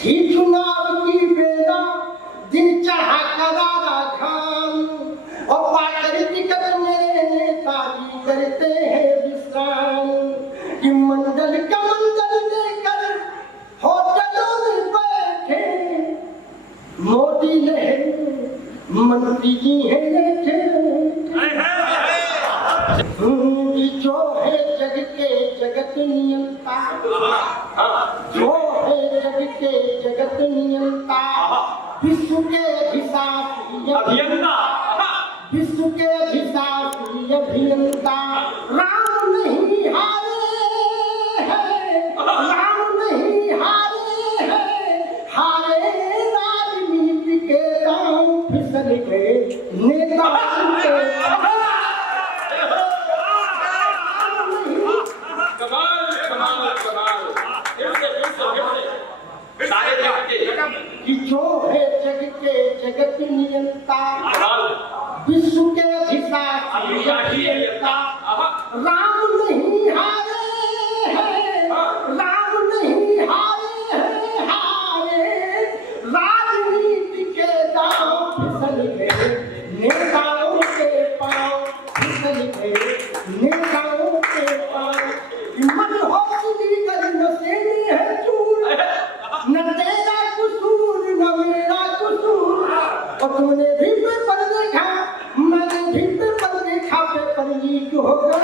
थी चुनाव की बेला दिन चढ़ा करारा घाम और पाकर टिकट मेरे नेताजी करते हैं विश्राम कि मंडल का मंडल लेकर होटलों में बैठे मोदी ने मंत्री जी हैं जो है जग के जगत नियंता जो है जग के जगत नियंता विश्व के अधिशासी अभियंता विश्व के अधिशासी अभियंता राम नहीं हारे हैं राम नहीं हारे हैं हारे राजनीति के दांव फिसल गए नेता कि जो है जग के जगत नियंता विश्व के अधिशासी अभियंता राम नहीं हारे हैं राम नहीं हारे हैं हारे राजनीति के दांव फिसल गए नेताओं के पांव फिसल गए नेताओं के पांव हिम्मत हौसली करने से है चूर न तेरा कसूर न मेरा कसूर और तुमने भी पेपर देखा मैंने भी पेपर देखा पेपर लीक हो गया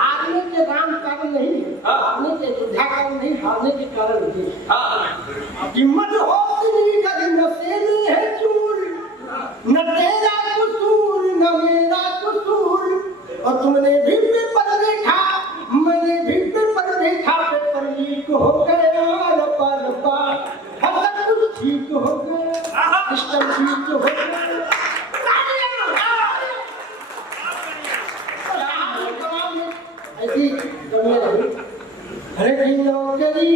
हारने के राम कारण नहीं हारने के दुधा कारण नहीं हारने के कारण हिम्मत हौसली करने से है चूर न तेरा कसूर न मेरा कसूर और तुमने भी पेपर देखा मैंने भी पेपर देखा पेपर लीक हो गया रपा हर कुछ ठीक हो गया सिस्टम ठीक हो गया ऐसी हर की नौकरी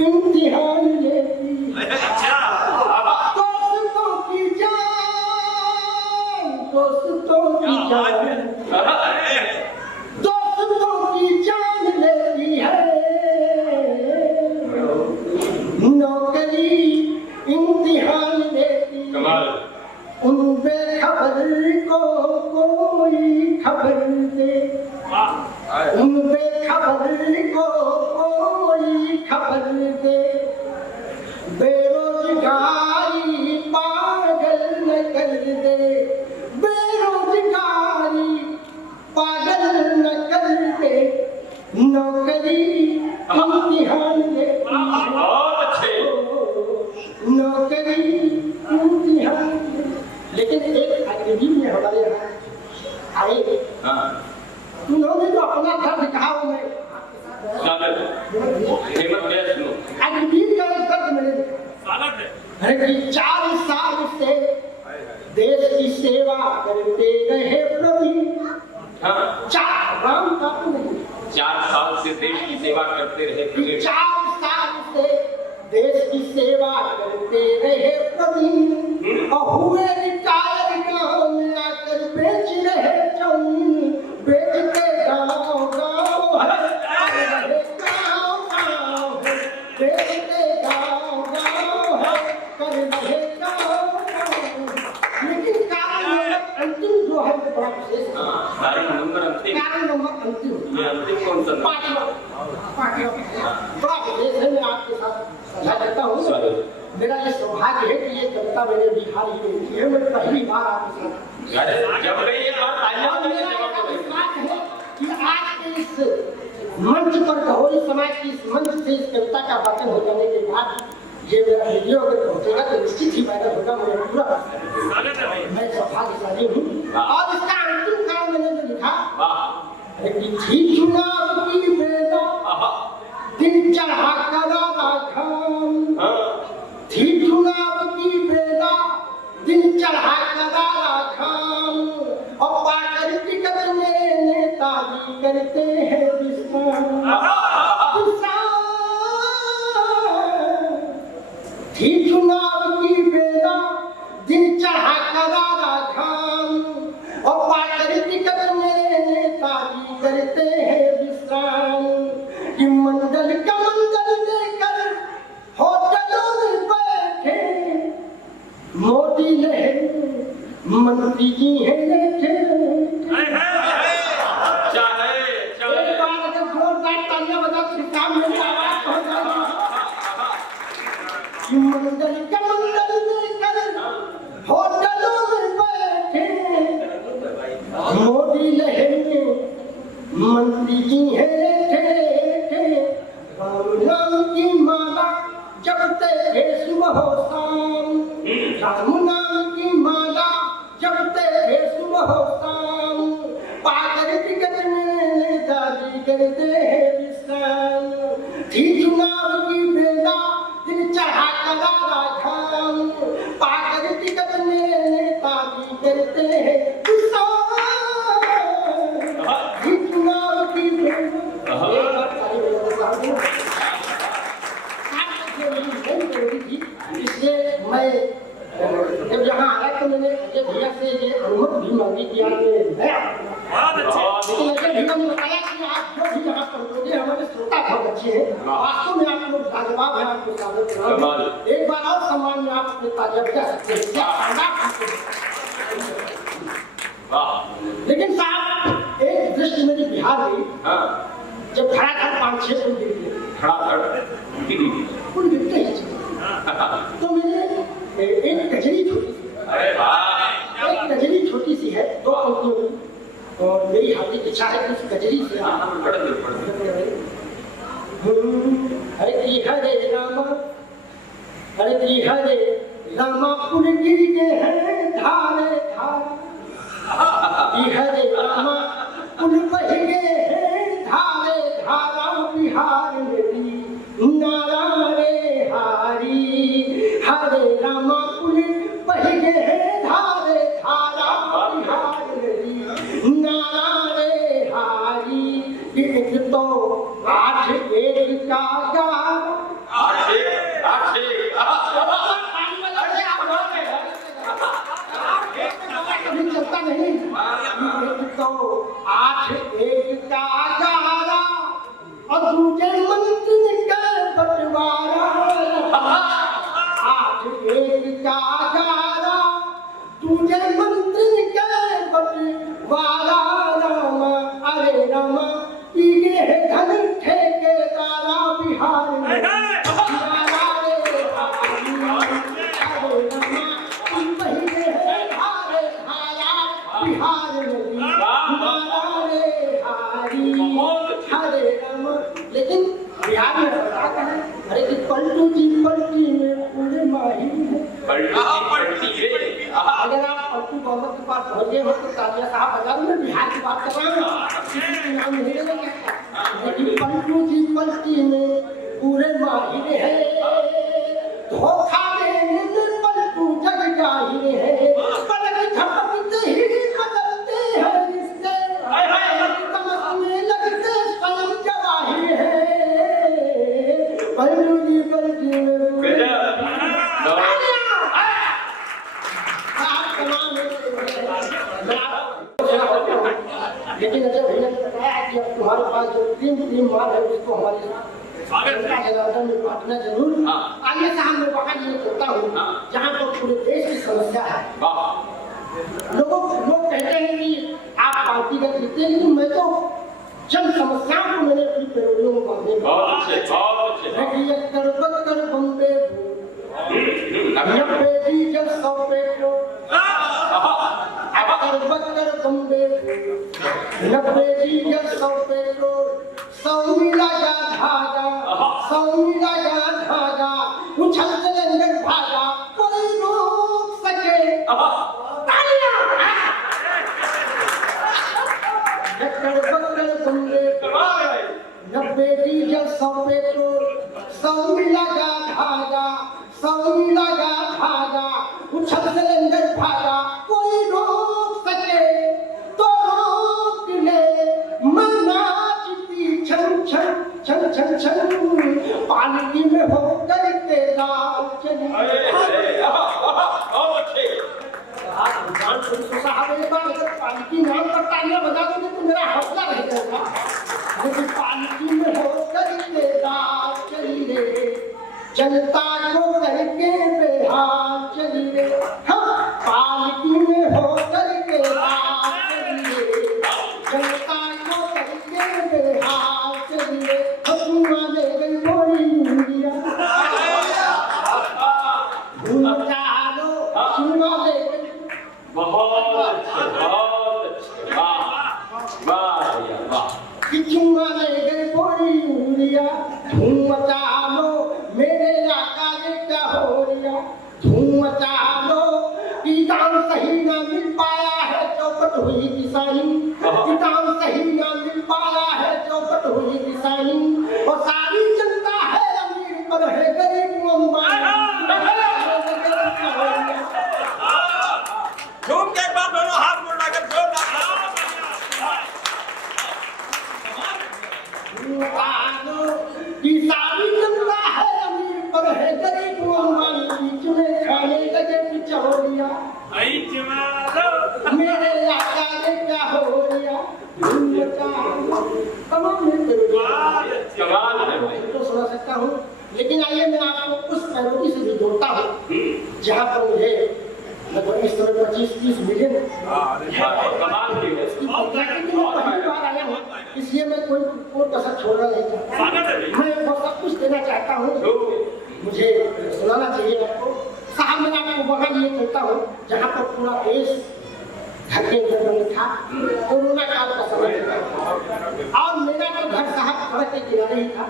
इम्तिहान लेती दोस्तों की जान दोस्तों की जान लेती है नौकरी इम्तिहान लेती उन बेखबर को कोई खबर दे उन बेखबर को कोई खबर दे बेरोजगारी पागल न कर दे बेरोजगारी पागल न कर दे नौकरी इम्तिहान दे नौकरी इम्तिहान लेकिन एक अंग्रेजी में हमारे यहाँ आए उन्होंने जो अपना दर्द कहा वो मैं अंग्रेजी का दर्द मैंने अरे 4 साल से देश की सेवा करते रहे प्रभु 4 साल से देश की सेवा करते रहे 4 साल से देश की सेवा करते रहे प्रवीण और हुए रिटायर गाँव में आकर बेच रहे जमीन बेच के गाँव गाँव है गाँव गाँव है बेच के गाँव गाँव है कर रहे गाँव लेकिन कारण अंतिम जो है बड़ा विशेष कारण नंबर अंतिम कौन सा बड़ा विशेष है मैं आपके साथ साझा करता हूँ मेरा ये सौभाग्य है कि ये कविता मैंने बिहार ही में लिखी है मैं पहली बार आपके साथ जब गई है कि आज के इस मंच पर कहो इस समाज की इस मंच से इस कविता का वाचन हो जाने के बाद ये मेरा वीडियो अगर पहुंचेगा तो निश्चित ही वायरल होगा मुझे पूरा मैं सौभाग्यशाली हूँ और इसका अंतिम काम मैंने जो लिखा थी चुनाव की बेला दिन चढ़ा करारा घाम थी चुनाव की बेला दिन चढ़ा करारा घाम और पाकर टिकट मेरे नेताजी करते हैं थी चुनाव की बेला दिन चढ़ा करारा घाम और पाकर टिकट मेरे मंत्री जी है राम की माला जपते थे सुबह शाम, राम नाम की माला जपते थे सुबह शाम, पाकर टिकट में नेताजी करते हैं विश्राम, थी चुनाव की बेला दिन चढ़ा करारा घाम, पाकर टिकट में नेताजी करते हैं विश्राम, थी चुनाव की बेला। इसलिए मैं जब यहाँ आया तो मैंने अजय भैया से ये अनुमति भी मांगी कि आप लेकिन अजय भैया ने बताया कि आप जो भी यहाँ पहुँचोगे हमारे श्रोता बहुत अच्छे हैं, वास्तव में आप लोग लाजवाब है, आपको स्वागत करेंगे। एक बार और सम्मान में आप अपने ताजब कह सकते हैं। लेकिन साहब एक दृष्टि मेरी बिहार में जब खड़ा था 5-6 फुल गिरते हैं तो मैंने एक कजरी छोटी सी, एक कजरी छोटी सी है 2 पंक्तियों की, और मेरी हार्दिक इच्छा है कि उस कजरी से हरे की हरे रामा, हरे की हरे रामा पुल गिर के हैं धारे धारा, हरे रामा पुल बह गए हैं धारे धारा, बिहार नदी नारा रे हारी, हरे रामा पुल बह गए हैं धारे धारा, बिहार नदी नारा रे हारी, एक तो 8-1 का चलता नहीं, एक तो 8-1 का गारा और दूजे मंत्री का बंटवारा, 8-1 का गारा दूजे मंत्री का बंटवारा, रामा अरे रामा पीले है धन ठेकेदारा, बिहार में नारा रे हारी, अरे रामा पीले है धारे धारा, बिहार में नारा रे हारी, हरे रामा। लेकिन बिहार में होता है अरे कि पलटू जी पलटी में पूरे माहिर है, अगर आप पलटू मोहम्मद के पास पहुंचे हो तो ताजिया साहब बता दो, मैं बिहार की बात कर रहा हूँ, किसी के नाम नहीं लेना चाहता, लेकिन पलटू जी पलटी में पूरे माहिर है, धोखा देने में पलटू जग जाहिर है, पलक झपकते ही बदलते हैं रिश्ते, तमस में लगते स्वयं जवाहिर है, पलटू जी पलटी में लेकिन अजय भैया ने बताया कि अब तुम्हारे पास जो टीम माल है उसको हमारे में बांटना जरूर। आइए साहब मैं बाहर ये करता हूँ जहाँ पर पूरे देश की समस्या है, लोग कहते हैं कि आप पार्टीगत लिखते हैं, लेकिन मैं तो जन समस्याओं को मैंने अपनी पैरोलियों में बांधने कर Bombay 90 diesel 100 petrol, Bakkar Bombay 90 diesel 100 petrol, 100 मिला का धागा, 100 मिला का धागा, उछल सिलेंडर भागा, कोई रोक सके बक्कर बम्बे 90 डीजल 100 पेट्रोल, 100 मिला का धागा, 100 मिला का धागा, उछल सिलेंडर भागा, कोई रोक सके तो रोक ले, मैं नाचती छन छन छन छन छन, पालकी में होकर के दाल चली। साहब एक बार अगर पालकी नाम पर तालियां बजा दोगे तो मेरा हौसला रह जाएगा, लेकिन पालकी में होकर के दाल चली रे, जनता को करके बेहाल चली रे, हाँ पालकी में होकर के दाल चली रे, जनता को करके बेहाल चली रे, हुक्मा ले गई मोरी इंडिया, चालो हुक्मा ले गई। बहुत अच्छे चुम्मा ले गए कोई उंगलियां, धूम मचा लो मेरे आका ने क्या हो रिया, धूम मचा लो कि दाम सही ना मिल पाया है चौपट हुई किसानी, कि दाम सही ना मिल पाया है चौपट हुई किसानी, और सारी जनता है अमीर पर है गरीब अंबानी। झूम के एक बार दोनों हाथ मुड़ा कर कि सारी जनता है अमीर पर है गरीब अंबानी, बीच में खाने लगे पिछौड़िया, मेरे आका ने क्या हो रिया, तमाम कमाल है भाई। तो सुना सकता हूँ, लेकिन आइए मैं आपको उस पैरोडी से भी जोड़ता हूँ जहाँ पर मुझे लगभग इस समय 25-30 मिलियन कमाल की है। पहली बार आया हूँ, इसलिए मैं कोई कसर छोड़ना नहीं चाहता, मैं वो सब कुछ देना चाहता हूँ, मुझे सुनाना चाहिए आपको। साहब मैं आपको वहाँ लिए चलता हूँ जहाँ पर पूरा देश घर के अंदर था, कोरोना काल का समय था, और मेरा तो घर साहब सड़क के किनारे ही था।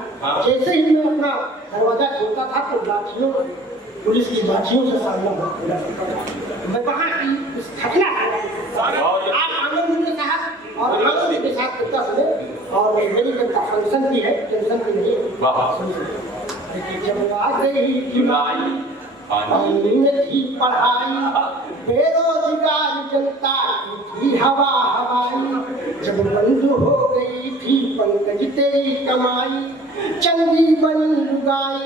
जैसे ही मैं अपना दरवाजा खोलता था तो लाठियों, पुलिस की लाठियों से सामना होता, मैं वहाँ की उस घटना आप आनंद के साथ और आनंद के साथ करता सुने, और मेरी जनता फंक्शन की है, टेंशन की नहीं है। लेकिन जब आ गई जुलाई थी पढ़ाई, बेरोजगार जनता की हवा हवाई, जब बंद हो गई थी पंकज तेरी कमाई, चंगी बनी लुगाई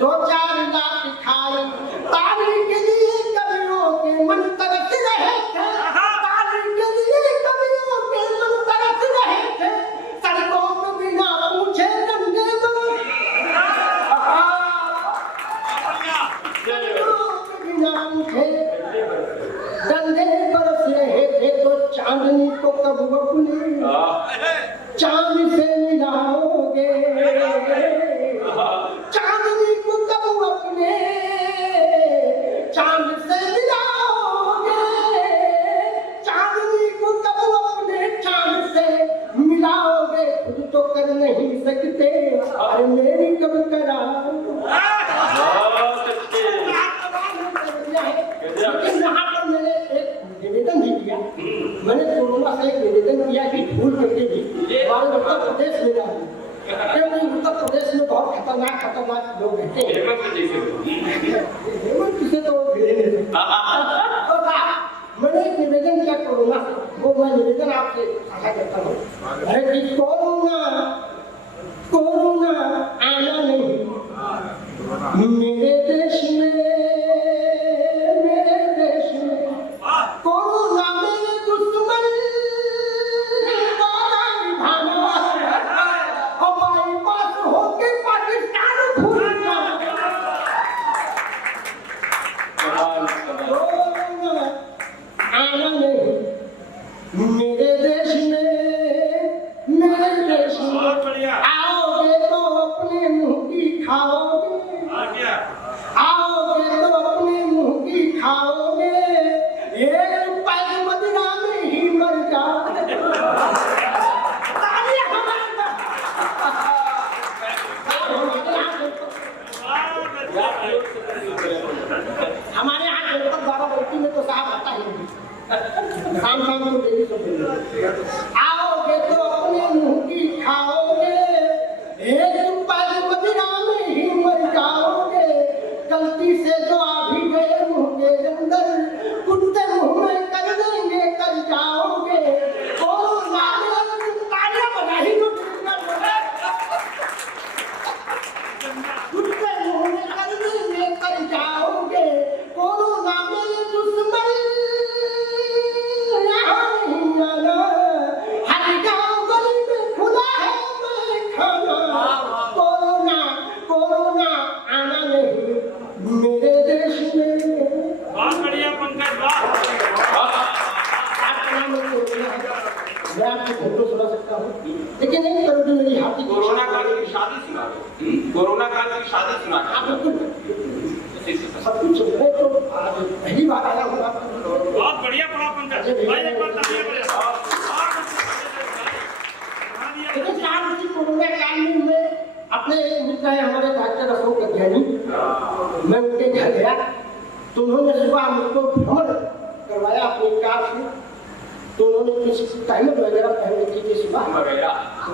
2-4 लाख खाई, ताली के लिए कवियों के मन तरस रहे थे, ताली के लिए कवियों के मन तरस रहे थे, सड़कों में बिना पूछे डंडे डंडे बरस रहे थे, तो चांदनी को कब अपने चांद से मिलाओगे, चांदनी को कब अपने चांद से मिलाओगे, चांदनी को कब अपने चांद से मिलाओगे, खुद तो कर नहीं सकते, अरे मेरी कब कराओगे। लेकिन वहाँ पर मैंने एक निवेदन भी किया, मैंने कोरोना से एक निवेदन किया कि भूल करके भी हमारे उत्तर प्रदेश में जाए, क्योंकि उत्तर प्रदेश में बहुत खतरनाक लोग रहते हैं, हेमंत से तो मैंने एक निवेदन किया कोरोना से, वो मैं निवेदन आपसे साझा करता हूँ, अरे कि कोरोना आना नहीं मेरे देश में, कोरोना मेरे दुश्मन वादा निभाना, हमारे पास होके पाकिस्तान भूलना, कोरोना आना नहीं मेरे देश में, आओगे तो अपने मुंह की खाओगे, आओगे तो अपने मुंह की खाओगे, एक पैर मदीना में ही मर जाओगे। हमारे यहाँ जनपद 12 में तो साहब आता ही शाम को डेली आओगे तो अपने मुंह की खाओगे, एक पैर मदीना में ही मर जाओगे, गलती से जो आ भी गए मुंह के अंदर, कुत्ते मुंह में कर देंगे कर जाओगे, कोरोना तालियां बजाई तो कुत्ते मुंह में कर देंगे कर जाओगे, कोरोना मेरे दुश्मन हर गाँव गली में खुला है मैं खाना, कोरोना आना नहीं मेरे देश में। बहुत बढ़िया पंकज, मैं आपको फोटो सुना सकता हूँ, लेकिन एक करोड़ मेरी हाथी कोरोना काल की शादी सुना दो, कोरोना काल की शादी सुना दो। सब कुछ तो पहली बार आया हूँ। बहुत बढ़िया पढ़ा पंकज भाई, एक बार तालियां बजाओ। तो उन्होंने सुबह मुझको भ्रमण करवाया अपनी कार से। तो उन्होंने कुछ तहमत वगैरह पहन रखी थी सुबह। तो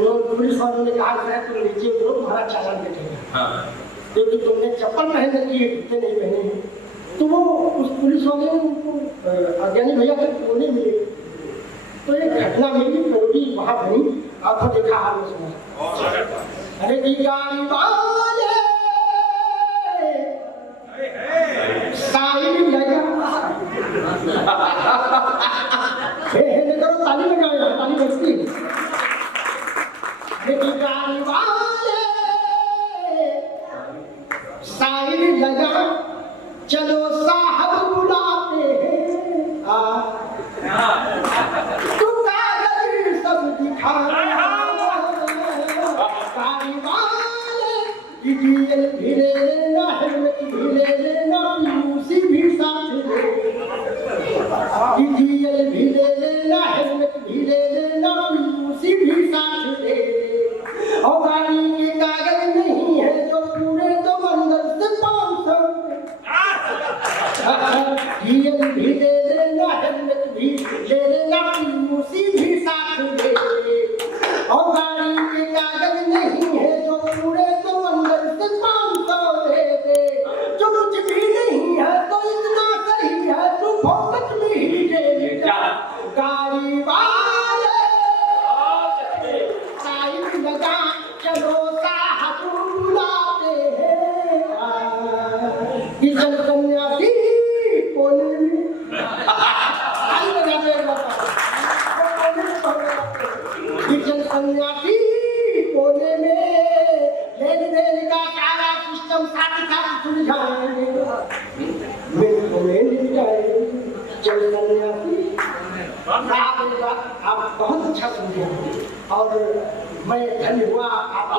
उन्होंने पुलिस वालों ने कहा तुम नीचे उतरो, तुम्हारा चालान कटेगा, क्योंकि तुमने चप्पल पहन रखी है, जूते नहीं पहने हैं। तो वो उस पुलिस वाले ने उनको अज्ञानी भैया तक बोले मिले। तो एक घटना मिली करोड़ी वहां बनी, आपको देखा आपने सुना। अरे की गाड़ी वाले साइड लगा, करो ताली लगाओ, ताली बजती। अरे की गाड़ी वाले साइड लगा, चलो साहब बुलाते हैं, तू कागज सब दिखा, गाड़ी वाले डीएल भी ले लेना, हेलमेट भी ले लेना, पीयूसी भी साथ ले, डीएल भी ले लेना, हेलमेट भी ले लेना, पीयूसी भी साथ ले। और गाड़ी के कागज नहीं है जो पूरे, तो अंदर से 500 डीएल भी ले लेना, हेलमेट भी ले लेना, पीयूसी भी साथ ले। और गाड़ी के कागज नहीं है जो पूरे, तो अंदर से 500 दे दे। जो कुछ भी नहीं है तो इतना सही है, तू फोकट में ही ले जा। गाड़ी वाले साइड लगा, चलो साहब बुलाते हैं, किशन सन्यासी कोने में किशन सन्यासी कोने में लेन देन का सारा सिस्टम साथ साथ सुलझाएंगे, मेरे को लेन जाएंगे। चल सन्यासी, आप बहुत अच्छा समझे और मैं धन्य हुआ आप